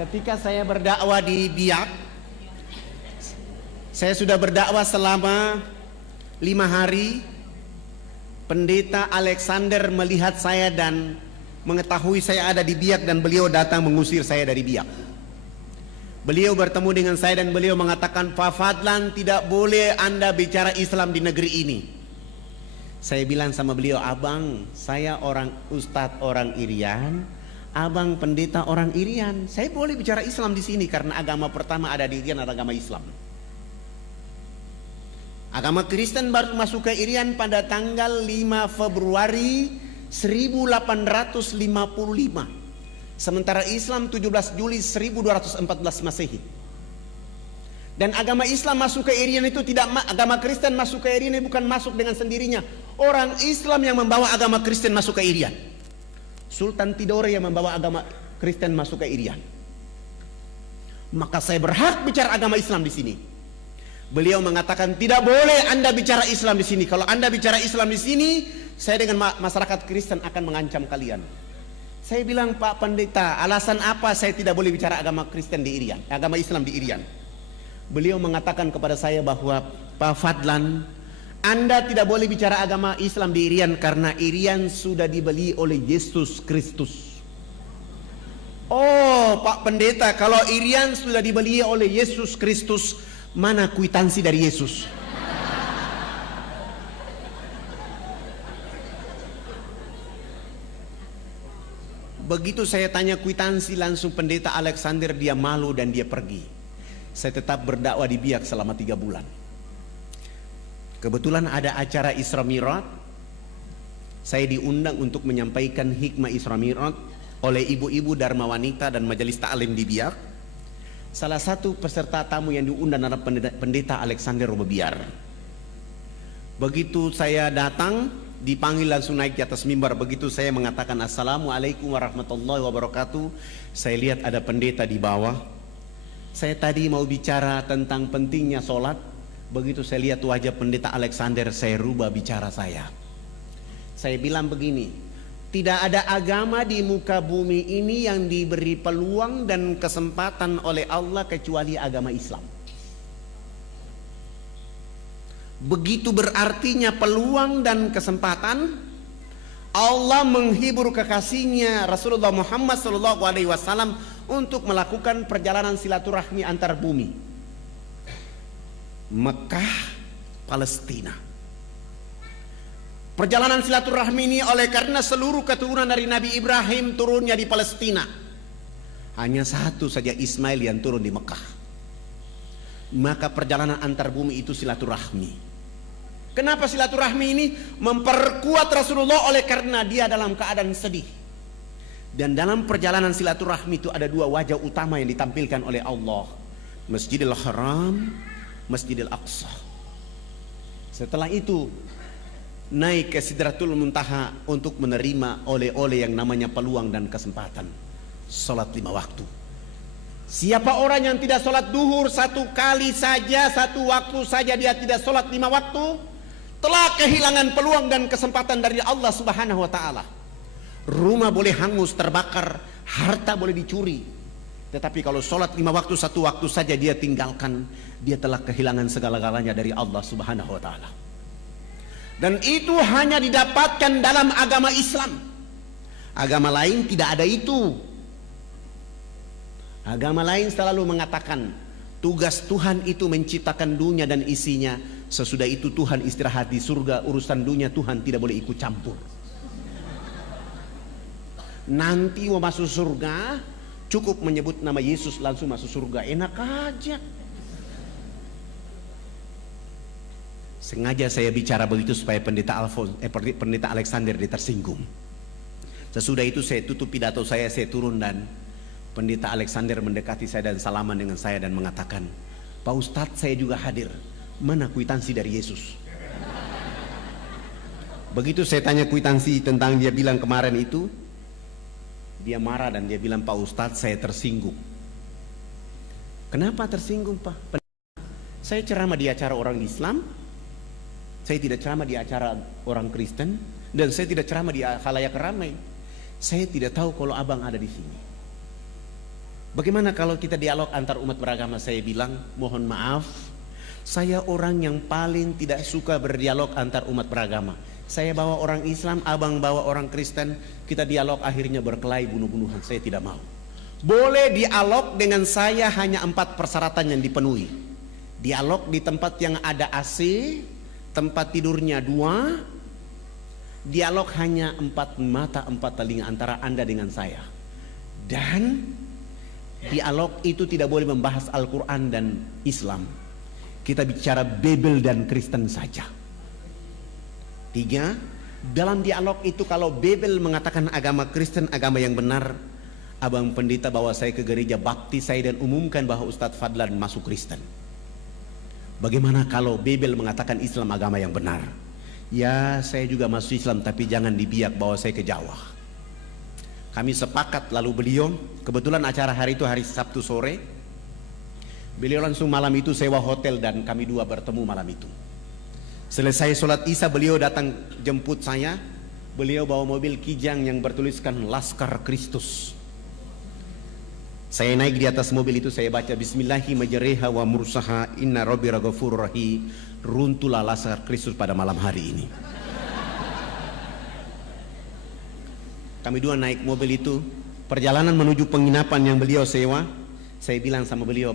Ketika saya berdakwah di Biak, saya sudah berdakwah selama 5 hari. Pendeta Alexander melihat saya dan mengetahui saya ada di Biak, dan beliau datang mengusir saya dari Biak. Beliau bertemu dengan saya dan beliau mengatakan, Pak Fadlan, tidak boleh Anda bicara Islam di negeri ini. Saya bilang sama beliau, abang, saya orang ustadz orang Irian, abang pendeta orang Irian. Saya boleh bicara Islam di sini karena agama pertama ada di Irian adalah agama Islam. Agama Kristen baru masuk ke Irian pada tanggal 5 Februari 1855. Sementara Islam 17 Juli 1214 Masehi. Dan agama Islam masuk ke Irian itu tidak, agama Kristen masuk ke Irian bukan masuk dengan sendirinya. Orang Islam yang membawa agama Kristen masuk ke Irian. Sultan Tidore yang membawa agama Kristen masuk ke Irian. Maka saya berhak bicara agama Islam di sini. Beliau mengatakan, tidak boleh Anda bicara Islam di sini. Kalau Anda bicara Islam di sini, saya dengan masyarakat Kristen akan mengancam kalian. Saya bilang, Pak Pendeta, alasan apa saya tidak boleh bicara agama Kristen di Irian, agama Islam di Irian? Beliau mengatakan kepada saya bahwa, Pak Fadlan, Anda tidak boleh bicara agama Islam di Irian karena Irian sudah dibeli oleh Yesus Kristus. Oh, Pak Pendeta, kalau Irian sudah dibeli oleh Yesus Kristus, mana kwitansi dari Yesus? Begitu saya tanya kwitansi, langsung pendeta Alexander dia malu dan dia pergi. Saya tetap berdakwah di Biak selama 3 bulan. Kebetulan ada acara Isra Mi'raj. Saya diundang untuk menyampaikan hikmah Isra Mi'raj oleh ibu-ibu Dharma Wanita dan Majelis Ta'lim di Biak. Salah satu peserta tamu yang diundang adalah pendeta Alexander Robobiar. Begitu saya datang, dipanggil langsung naik di atas mimbar. Begitu saya mengatakan Assalamualaikum warahmatullahi wabarakatuh, saya lihat ada pendeta di bawah. Saya tadi mau bicara tentang pentingnya sholat. Begitu saya lihat wajah pendeta Alexander, saya rubah bicara saya. Saya bilang begini, tidak ada agama di muka bumi ini yang diberi peluang dan kesempatan oleh Allah kecuali agama Islam. Begitu berartinya peluang dan kesempatan. Allah menghibur kekasihnya Rasulullah Muhammad SAW untuk melakukan perjalanan silaturahmi antar bumi, Mekah, Palestina. Perjalanan silaturahmi ini oleh karena seluruh keturunan dari Nabi Ibrahim turunnya di Palestina. Hanya satu saja Ismail yang turun di Mekah. Maka perjalanan antar bumi itu silaturahmi. Kenapa silaturahmi ini memperkuat Rasulullah? Oleh karena dia dalam keadaan sedih. Dan dalam perjalanan silaturahmi itu ada 2 wajah utama yang ditampilkan oleh Allah, Masjidil Haram, Masjidil Aqsa. Setelah itu naik ke Sidratul Muntaha untuk menerima oleh-oleh yang namanya peluang dan kesempatan. Salat 5 waktu. Siapa orang yang tidak salat duhur 1 kali saja, 1 waktu saja dia tidak salat 5 waktu, telah kehilangan peluang dan kesempatan dari Allah Subhanahu wa ta'ala. Rumah boleh hangus, terbakar, harta boleh dicuri, tetapi kalau salat 5 waktu 1 waktu saja dia tinggalkan, dia telah kehilangan segala-galanya dari Allah Subhanahu wa ta'ala. Dan itu hanya didapatkan dalam agama Islam. Agama lain tidak ada itu. Agama lain selalu mengatakan tugas Tuhan itu menciptakan dunia dan isinya. Sesudah itu Tuhan istirahat di surga. Urusan dunia Tuhan tidak boleh ikut campur. Nanti mau masuk surga cukup menyebut nama Yesus langsung masuk surga. Enak aja. Sengaja saya bicara begitu supaya pendeta Alexander dia tersinggung. Sesudah itu saya tutup pidato saya turun dan pendeta Alexander mendekati saya dan salaman dengan saya dan mengatakan, Pak Ustadz, saya juga hadir. Mana kwitansi dari Yesus? Begitu saya tanya kwitansi tentang dia bilang kemarin itu, dia marah dan dia bilang, Pak Ustadz, saya tersinggung. Kenapa tersinggung, Pak? Saya ceramah di acara orang Islam, saya tidak ceramah di acara orang Kristen, dan saya tidak ceramah di khalayak ramai. Saya tidak tahu kalau abang ada di sini. Bagaimana kalau kita dialog antar umat beragama? Saya bilang, mohon maaf, saya orang yang paling tidak suka berdialog antar umat beragama. Saya bawa orang Islam, abang bawa orang Kristen, kita dialog akhirnya berkelahi bunuh-bunuhan. Saya tidak mau. Boleh dialog dengan saya hanya 4 persyaratan yang dipenuhi. Dialog di tempat yang ada AC, tempat tidurnya 2, dialog hanya 4 mata 4 telinga antara Anda dengan saya. Dan dialog itu tidak boleh membahas Al-Quran dan Islam. Kita bicara Bible dan Kristen saja. 3, dalam dialog itu kalau Bible mengatakan agama Kristen agama yang benar, abang pendeta bawa saya ke gereja baptis saya dan umumkan bahwa Ustadz Fadlan masuk Kristen. Bagaimana kalau Bible mengatakan Islam agama yang benar? Ya, saya juga masuk Islam, tapi jangan dibiak bawa saya ke Jawa. Kami sepakat, lalu beliau, kebetulan acara hari itu hari Sabtu sore, beliau langsung malam itu sewa hotel dan kami 2 bertemu malam itu. Selesai sholat Isya beliau datang jemput saya. Beliau bawa mobil Kijang yang bertuliskan Laskar Kristus. Saya naik di atas mobil itu, saya baca Bismillahi majreha wa mursaha inna rabbi ghafurur rahim. Runtuhlah Laskar Kristus pada malam hari ini. Kami 2 naik mobil itu, perjalanan menuju penginapan yang beliau sewa. Saya bilang sama beliau,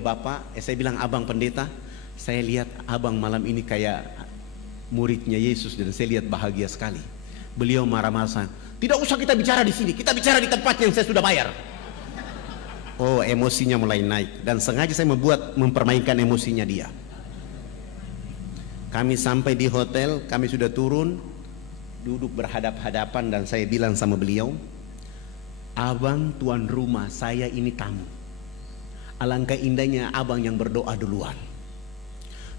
saya bilang abang pendeta, saya lihat abang malam ini kayak muridnya Yesus dan saya lihat bahagia sekali. Beliau marah-marah, tidak usah kita bicara di sini, kita bicara di tempat yang saya sudah bayar. Oh, emosinya mulai naik dan sengaja saya mempermainkan emosinya dia. Kami sampai di hotel, kami sudah turun, duduk berhadap-hadapan dan saya bilang sama beliau, abang tuan rumah, saya ini tamu. Alangkah indahnya abang yang berdoa duluan.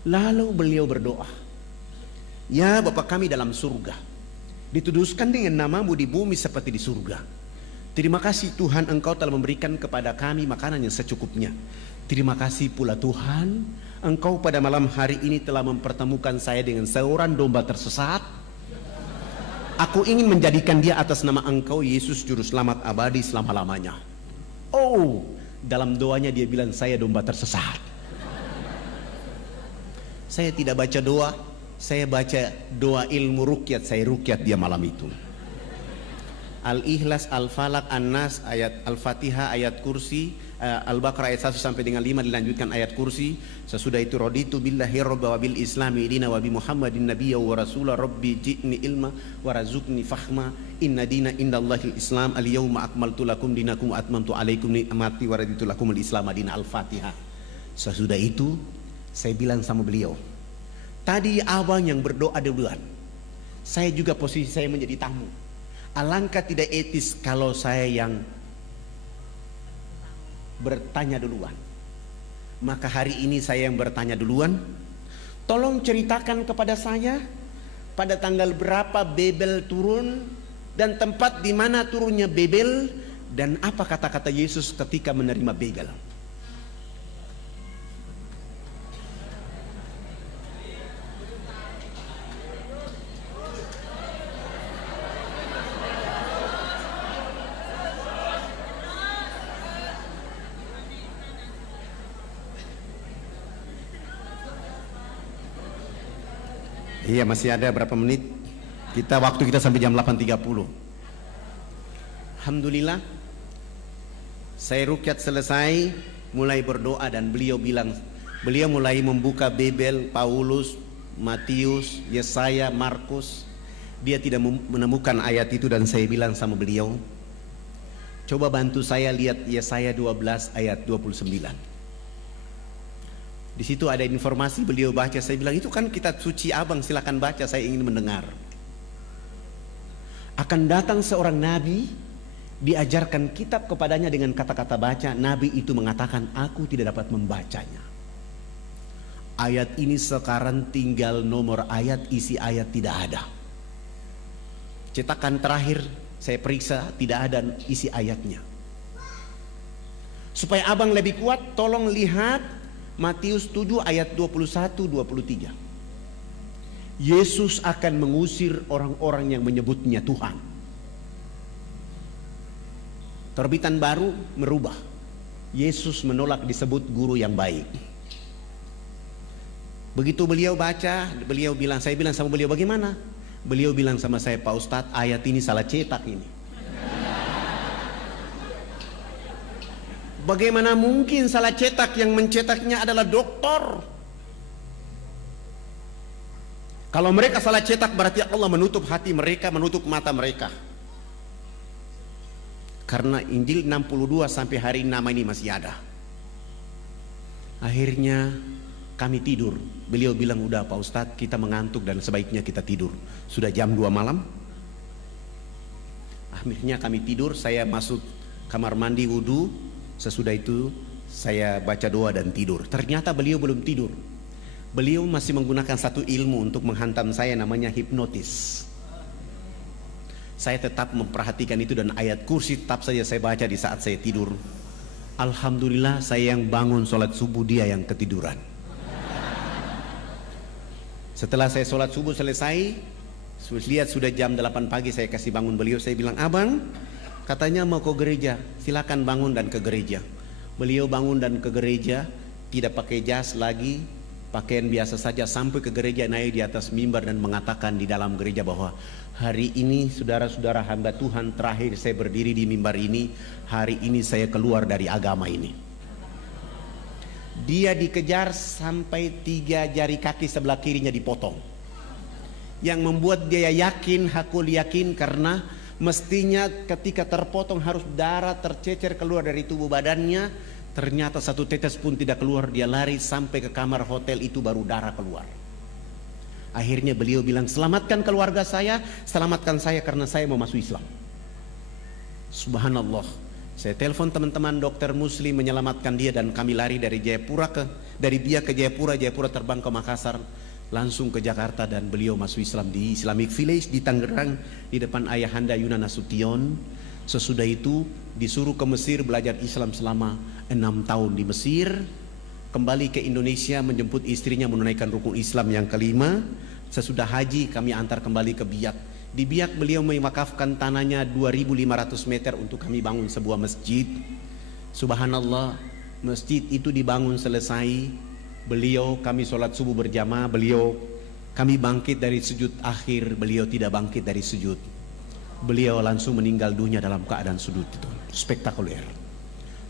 Lalu beliau berdoa, ya Bapa kami dalam surga, dituduskan dengan namamu di bumi seperti di surga. Terima kasih Tuhan, Engkau telah memberikan kepada kami makanan yang secukupnya. Terima kasih pula Tuhan, Engkau pada malam hari ini telah mempertemukan saya dengan seorang domba tersesat. Aku ingin menjadikan dia atas nama Engkau Yesus Juru Selamat abadi selama-lamanya. Oh, dalam doanya dia bilang saya domba tersesat. Saya tidak baca doa, saya baca doa ilmu rukyat, saya rukyat dia malam itu. Al-Ikhlas, Al-Falaq, An-Nas, ayat Al-Fatihah, ayat kursi, Al-Baqarah ayat 1 sampai dengan 5 dilanjutkan ayat kursi. Sesudah itu raditu billahi rabba wa bil islami dina wa bi Muhammadin nabiyya wa rasula rabbi ji'ni ilma wa razukni fahma inna dina indallahil islam al-yawma akmaltu lakum dinakum wa atmamtu alaikum ni'mati wa raditu lakum al-islam dina. Al-Fatihah. Sesudah itu saya bilang sama beliau, tadi abang yang berdoa duluan, saya juga posisi saya menjadi tamu. Alangkah tidak etis kalau saya yang bertanya duluan. Maka hari ini saya yang bertanya duluan. Tolong ceritakan kepada saya pada tanggal berapa Babel turun dan tempat di mana turunnya Babel dan apa kata-kata Yesus ketika menerima Babel. Iya, masih ada berapa menit? Waktu kita sampai jam 8.30. Alhamdulillah, saya rukyat selesai, mulai berdoa dan beliau mulai membuka Babel, Paulus, Matius, Yesaya, Markus. Dia tidak menemukan ayat itu dan saya bilang sama beliau, coba bantu saya lihat Yesaya 12 ayat 29. Di situ ada informasi, beliau baca, saya bilang itu kan kitab suci abang, silakan baca, saya ingin mendengar. Akan datang seorang nabi, diajarkan kitab kepadanya dengan kata-kata baca. Nabi itu mengatakan, aku tidak dapat membacanya. Ayat ini sekarang tinggal nomor ayat, isi ayat tidak ada. Cetakan terakhir saya periksa tidak ada isi ayatnya. Supaya abang lebih kuat, tolong lihat Matius 7 ayat 21-23. Yesus akan mengusir orang-orang yang menyebutnya Tuhan. Terbitan Baru merubah. Yesus menolak disebut guru yang baik. Begitu beliau baca, beliau bilang, saya bilang sama beliau, bagaimana? Beliau bilang sama saya, Pak Ustadz, ayat ini salah cetak ini. Bagaimana mungkin salah cetak? Yang mencetaknya adalah doktor. Kalau mereka salah cetak berarti Allah menutup hati mereka, menutup mata mereka. Karena Injil 62 sampai hari ini nama ini masih ada. Akhirnya kami tidur. Beliau bilang, udah Pak Ustadz, kita mengantuk dan sebaiknya kita tidur. Sudah jam 2 malam. Akhirnya kami tidur, saya masuk kamar mandi wudhu. Sesudah itu saya baca doa dan tidur. Ternyata beliau belum tidur. Beliau masih menggunakan satu ilmu untuk menghantam saya, namanya hipnotis. Saya tetap memperhatikan itu dan ayat kursi tetap saja saya baca di saat saya tidur. Alhamdulillah saya yang bangun sholat subuh, dia yang ketiduran. Setelah saya sholat subuh selesai, lihat sudah jam 8 pagi, saya kasih bangun beliau. Saya bilang, abang katanya mau ke gereja, silakan bangun dan ke gereja. Beliau bangun dan ke gereja, tidak pakai jas lagi, pakaian biasa saja, sampai ke gereja, naik di atas mimbar dan mengatakan di dalam gereja bahwa hari ini saudara-saudara hamba Tuhan, terakhir saya berdiri di mimbar ini, hari ini saya keluar dari agama ini. Dia dikejar sampai 3 jari kaki sebelah kirinya dipotong. Yang membuat dia yakin, hakul yakin, karena mestinya ketika terpotong harus darah tercecer keluar dari tubuh badannya. Ternyata satu tetes pun tidak keluar. Dia lari sampai ke kamar hotel itu, baru darah keluar. Akhirnya beliau bilang, selamatkan keluarga saya, selamatkan saya karena saya mau masuk Islam. Subhanallah. Saya telepon teman-teman dokter muslim menyelamatkan dia, dan kami lari dari Biak ke Jayapura, Jayapura terbang ke Makassar, langsung ke Jakarta, dan beliau masuk Islam di Islamic Village di Tangerang di depan ayahanda Yunan Nasution. Sesudah itu disuruh ke Mesir belajar Islam selama 6 tahun di Mesir. Kembali ke Indonesia menjemput istrinya menunaikan rukun Islam yang kelima. Sesudah haji kami antar kembali ke Biak. Di Biak beliau mewakafkan tanahnya 2.500 meter untuk kami bangun sebuah masjid. Subhanallah, masjid itu dibangun selesai. Beliau, kami sholat subuh berjamaah. Kami bangkit dari sujud akhir, beliau tidak bangkit dari sujud. Beliau langsung meninggal dunia dalam keadaan sujud itu. Spektakuler.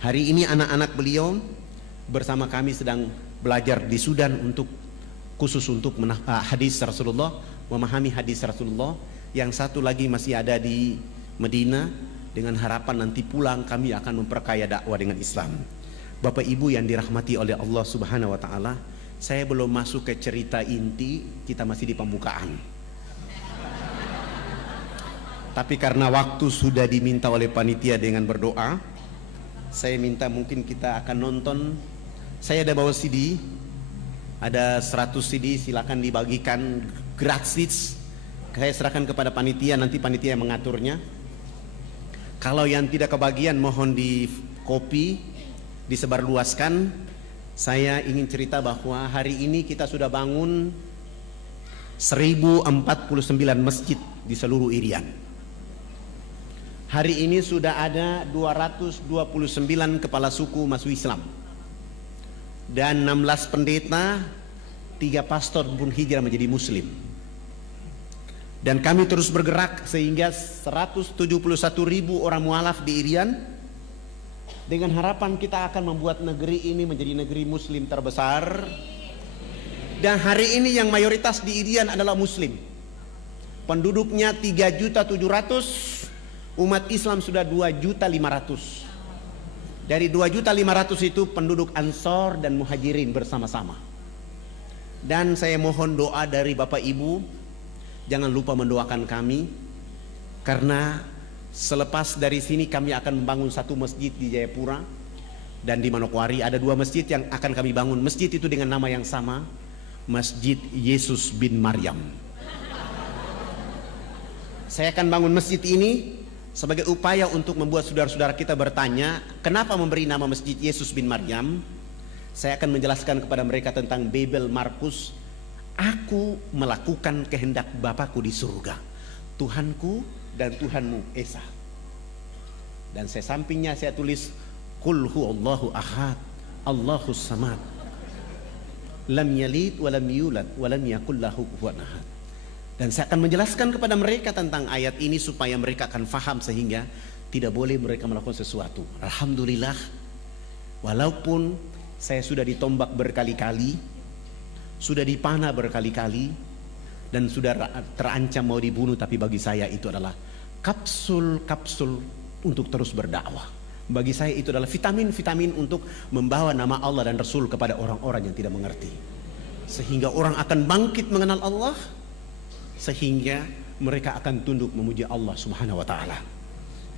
Hari ini anak-anak beliau bersama kami sedang belajar di Sudan khusus untuk hadis Rasulullah, memahami hadis Rasulullah. Yang satu lagi masih ada di Medina, dengan harapan nanti pulang kami akan memperkaya dakwah dengan Islam. Bapak Ibu yang dirahmati oleh Allah Subhanahu wa taala, saya belum masuk ke cerita inti, kita masih di pembukaan. Tapi karena waktu sudah diminta oleh panitia dengan berdoa, saya minta mungkin kita akan nonton. Saya ada bawa CD, ada 100 CD, silakan dibagikan gratis. Saya serahkan kepada panitia, nanti panitia yang mengaturnya. Kalau yang tidak kebagian mohon di copy, disebarluaskan. Saya ingin cerita bahwa hari ini kita sudah bangun 1049 masjid di seluruh Irian. Hari ini sudah ada 229 kepala suku masuk Islam, dan 16 pendeta, 3 pastor pun hijrah menjadi Muslim. Dan kami terus bergerak sehingga 171.000 orang mualaf di Irian, dengan harapan kita akan membuat negeri ini menjadi negeri Muslim terbesar. Dan hari ini yang mayoritas di Irian adalah Muslim. Penduduknya 3.700.000, umat Islam sudah 2.500.000. Dari 2.500.000 itu penduduk Ansor dan Muhajirin bersama-sama. Dan saya mohon doa dari Bapak Ibu, jangan lupa mendoakan kami, karena selepas dari sini kami akan membangun satu masjid di Jayapura dan di Manokwari. Ada 2 masjid yang akan kami bangun. Masjid itu dengan nama yang sama, Masjid Yesus bin Maryam. Saya akan bangun masjid ini sebagai upaya untuk membuat saudara-saudara kita bertanya, kenapa memberi nama Masjid Yesus bin Maryam? Saya akan menjelaskan kepada mereka tentang Babel Markus. Aku melakukan kehendak Bapakku di surga, Tuhanku dan Tuhanmu Esa. Dan saya sampingnya saya tulis Qul huwallahu ahad, Allahus samad, lam yalid wa lam yulad wa lam yakul lahu kufuwan ahad. Dan saya akan menjelaskan kepada mereka tentang ayat ini supaya mereka akan faham, sehingga tidak boleh mereka melakukan sesuatu. Alhamdulillah, walaupun saya sudah ditombak berkali-kali, sudah dipanah berkali-kali, dan sudah terancam mau dibunuh, tapi bagi saya itu adalah kapsul untuk terus berdakwah. Bagi saya itu adalah vitamin untuk membawa nama Allah dan Rasul kepada orang-orang yang tidak mengerti, sehingga orang akan bangkit mengenal Allah, sehingga mereka akan tunduk memuji Allah Subhanahu wa taala.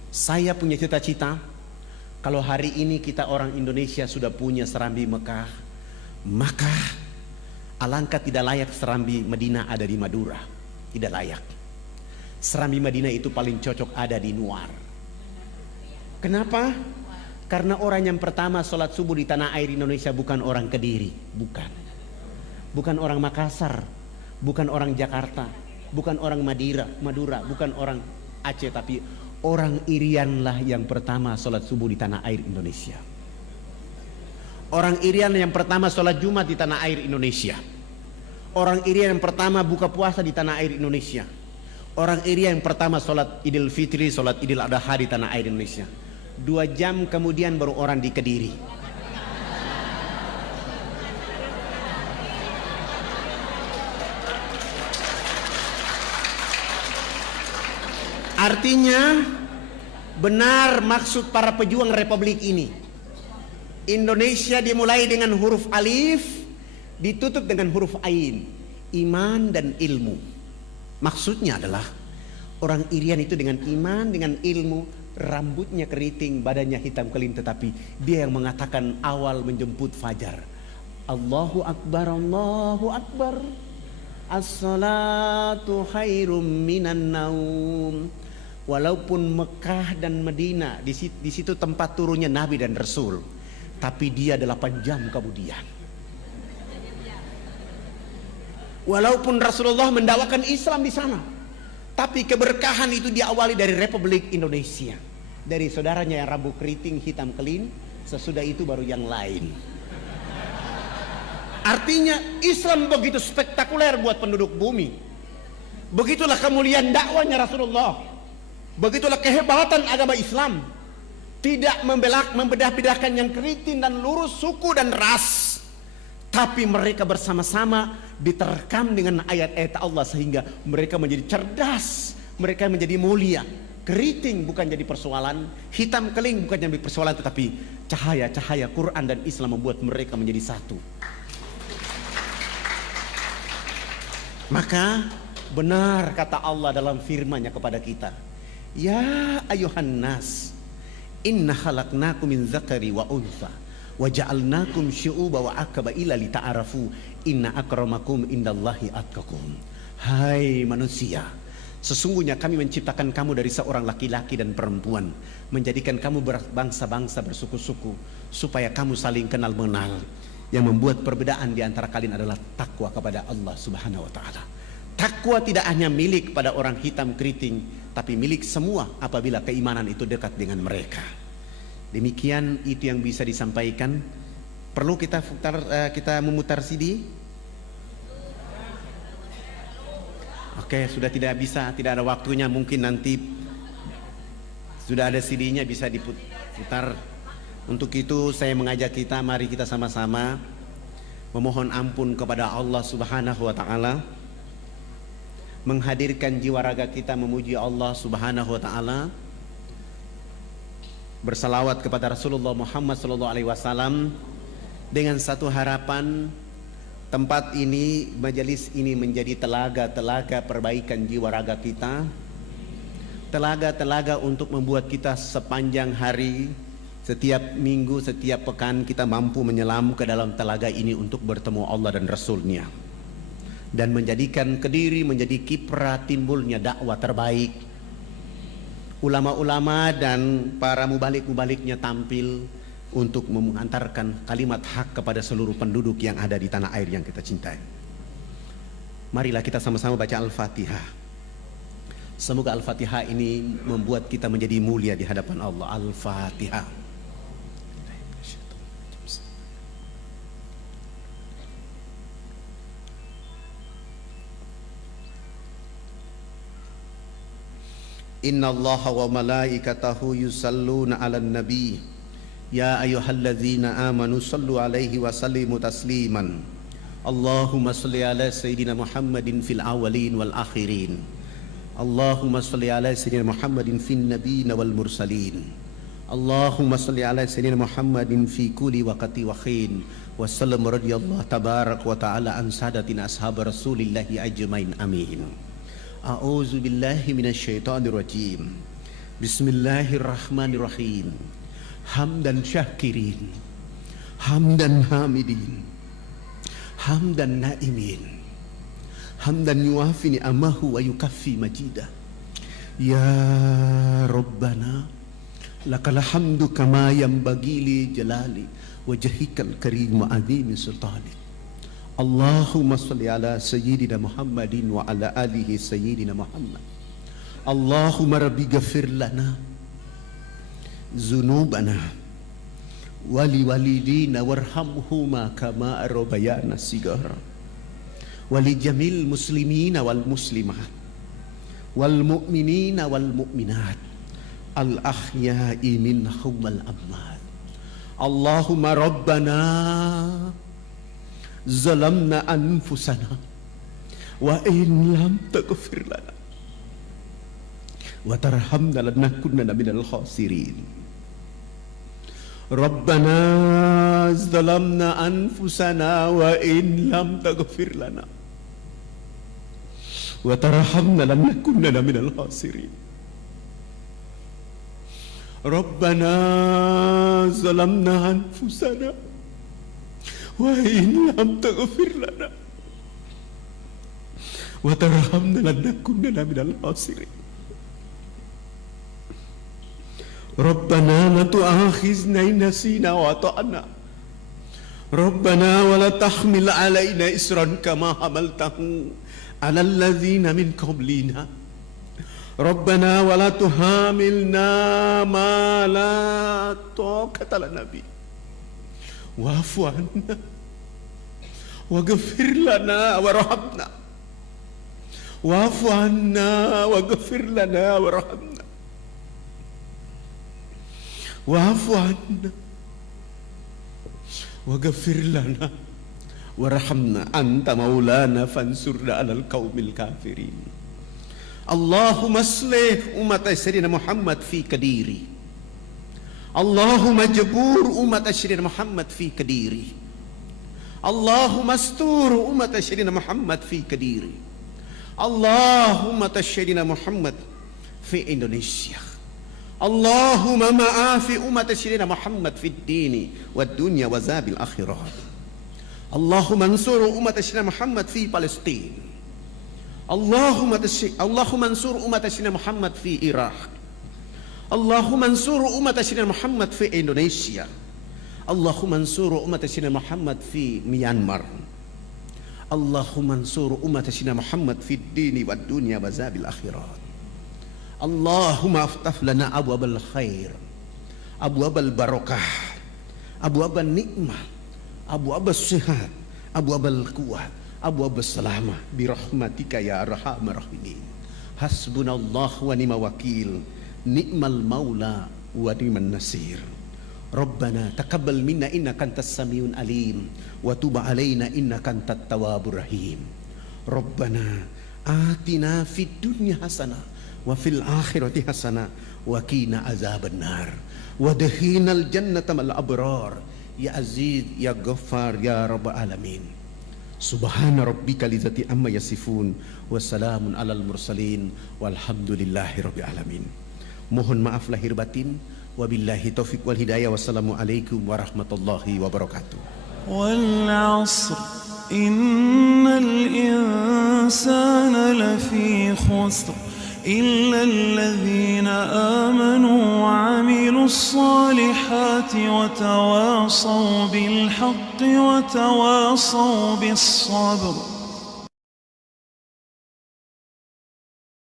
Saya punya cita-cita, kalau hari ini kita orang Indonesia sudah punya serambi Mekah, maka alangkah tidak layak serambi Madinah ada di Madura. Tidak layak. Serambi Madinah itu paling cocok ada di Nuar. Kenapa? Karena orang yang pertama sholat subuh di tanah air Indonesia bukan orang Kediri, bukan orang Makassar, bukan orang Jakarta, bukan orang Madura, bukan orang Aceh, tapi orang Irian lah yang pertama sholat subuh di tanah air Indonesia. Orang Irian yang pertama sholat Jumat di tanah air Indonesia. Orang Irian yang pertama buka puasa di tanah air Indonesia. Orang Irian yang pertama sholat Idul Fitri, sholat Idul Adha di tanah air Indonesia. 2 jam kemudian baru orang di Kediri. Artinya benar maksud para pejuang republik ini. Indonesia dimulai dengan huruf alif, ditutup dengan huruf ain, iman dan ilmu. Maksudnya adalah orang Irian itu dengan iman, dengan ilmu, rambutnya keriting, badannya hitam kelim, tetapi dia yang mengatakan awal menjemput fajar. Allahu Akbar, Allahu Akbar, as-salatu khairum minan naum. Walaupun Mekah dan Madinah di situ tempat turunnya Nabi dan Rasul, tapi dia 8 jam kemudian. Walaupun Rasulullah mendakwakan Islam di sana, tapi keberkahan itu diawali dari Republik Indonesia, dari saudaranya yang rambut keriting hitam kelin. Sesudah itu baru yang lain. Artinya Islam begitu spektakuler buat penduduk bumi. Begitulah kemuliaan dakwanya Rasulullah. Begitulah kehebatan agama Islam. Tidak membedah-bedahkan yang keriting dan lurus, suku dan ras, tapi mereka bersama-sama diterkam dengan ayat-ayat Allah, sehingga mereka menjadi cerdas, mereka menjadi mulia. Keriting bukan jadi persoalan, hitam keling bukan jadi persoalan, tetapi cahaya-cahaya Quran dan Islam membuat mereka menjadi satu. Maka benar kata Allah dalam firman-Nya kepada kita, ya ayuhan nas, inna khalaqnakum min dzakari wa untha wa ja'alnakum syu'uba wa aqbaila lita'arafu inna akramakum indallahi atqakum. Hai manusia, sesungguhnya kami menciptakan kamu dari seorang laki-laki dan perempuan, menjadikan kamu berbangsa-bangsa, bersuku-suku, supaya kamu saling kenal mengenal. Yang membuat perbedaan di antara kalian adalah takwa kepada Allah Subhanahu wa taala. Takwa tidak hanya milik pada orang hitam keriting, tapi milik semua apabila keimanan itu dekat dengan mereka. Demikian itu yang bisa disampaikan. Perlu kita memutar CD? Oke, sudah tidak bisa, tidak ada waktunya. Mungkin nanti sudah ada CD-nya, bisa diputar. Untuk itu saya mengajak kita, mari kita sama-sama memohon ampun kepada Allah Subhanahu wa taala, menghadirkan jiwa raga kita memuji Allah Subhanahu wa taala, bersalawat kepada Rasulullah Muhammad sallallahu alaihi wasallam, dengan satu harapan, tempat ini, majelis ini menjadi telaga-telaga perbaikan jiwa raga kita, telaga-telaga untuk membuat kita sepanjang hari, setiap minggu, setiap pekan kita mampu menyelam ke dalam telaga ini untuk bertemu Allah dan Rasul-Nya, dan menjadikan Kediri menjadi kiprah timbulnya dakwah terbaik. Ulama-ulama dan para mubalik-mubaliknya tampil untuk mengantarkan kalimat hak kepada seluruh penduduk yang ada di tanah air yang kita cintai. Marilah kita sama-sama baca Al-Fatihah. Semoga Al-Fatihah ini membuat kita menjadi mulia di hadapan Allah. Al-Fatihah. Innallaha wa malaikatahu yusalluna 'alan nabi. Ya ayyuhalladzina amanu sallu 'alaihi wa sallimu tasliman. Allahumma salli ala sayyidina Muhammadin fil awwalin wal akhirin. Allahumma salli ala sayyidina Muhammadin fin nabiyina wal mursalin. Allahumma salli ala sayyidina Muhammadin fi kulli waqti wa khin. Wa sallam radhiyallahu tabarak wa ta'ala an sadatina ashab Rasulillahi ajmain. Amin. A'udzu billahi minasyaitonir rajim. Bismillahirrahmanirrahim. Hamdan syakirin, hamdan hamidin, hamdan naimin, hamdan yuafi ni'amahu wa yukaffi majidah. Ya Rabbana lakal hamdu kama yanbaghi li jalali wajhikal karim wa azimi sultanik. Allahumma salli ala sayyidina Muhammadin wa ala alihi sayyidina Muhammad. Allahumma rabbi ghafir lana zunubana wali walidina warhamhuma kama rabbayana shighara wali jamil muslimina wal muslimat wal mu'minina wal mu'minat al ahya'i minhum wal amwat. Allahumma rabbana zalamna anfusana wa in lam taghfir lana wa tarhamna lanakunanna minal khasirin. Rabbana zalamna anfusana wa in lam taghfir lana wa tarhamna lanakunanna minal khasirin. Rabbana zalamna anfusana wa in lam taghfir lana wa tarhamna lanakunanna minal khasirin. Rabbana la tu'akhizna in nasina wa ata'na. Rabbana wa la tahmil alaina isran kama hamaltahu 'alal ladzina min qablina. Rabbana wa la tuhamilna ma la taqata lana bi. Wa'fu 'anna waghfir lana warhamna. Wa'fu 'anna waghfir lana warhamna. Wa'fu 'anna waghfir lana warhamna anta maulana fansurna 'alal qaumil kafirin. Allahumma aslih umat sayyidina Muhammad fi Kadiri. Allahumma jabur umat sayyidina Muhammad fi Kadiri. Allahumma astur umat sayyidina Muhammad fi Kadiri. Allahumma sayyidina Muhammad fi Indonesia. Allahumma ma'afi umat sayyidina Muhammad fid dini wad dunya wa zabil akhirah. Allahumma ansur umat sayyidina Muhammad fi Palestina. Allahumma ansur umat sayyidina Muhammad fi Iraq. Allahumma ansur umat sayyidina Muhammad fi Indonesia. Allahumma ansur umat sayyidina Muhammad fi Myanmar. Allahumma ansur umat sayyidina Muhammad fid dini wad dunya wa zabil akhirah. Allahumma aftah lana abwabal khair, abwabal barakah, abwabal nikmah, abwabal sihat, abwabal quwwah, abwabal salamah birahmatika ya arhamar rahimin. Hasbunallah wa ni'mal wakil, ni'mal maula wa ni'man nasir. Rabbana taqabbal minna innaka antas samiun alim wa tub alaina innaka antat tawwabur rahim. Rabbana atina fid dunya hasanah wa fil akhirati hasanah wa qina azabannar wa dakhinal jannata mal abrar ya aziz ya ghaffar ya rabbal alamin. Subhana rabbika lidzati amma yasifun wa salamun alal mursalin walhamdulillahi rabbil alamin. Mohon maaf lahir batin, wabillahi taufik wal hidayah. Wassalamualaikum warahmatullahi wabarakatuh. Wal 'asr innal insana lafi khusr إلا الذين آمنوا وعملوا الصالحات وتواصوا بالحق وتواصوا بالصبر.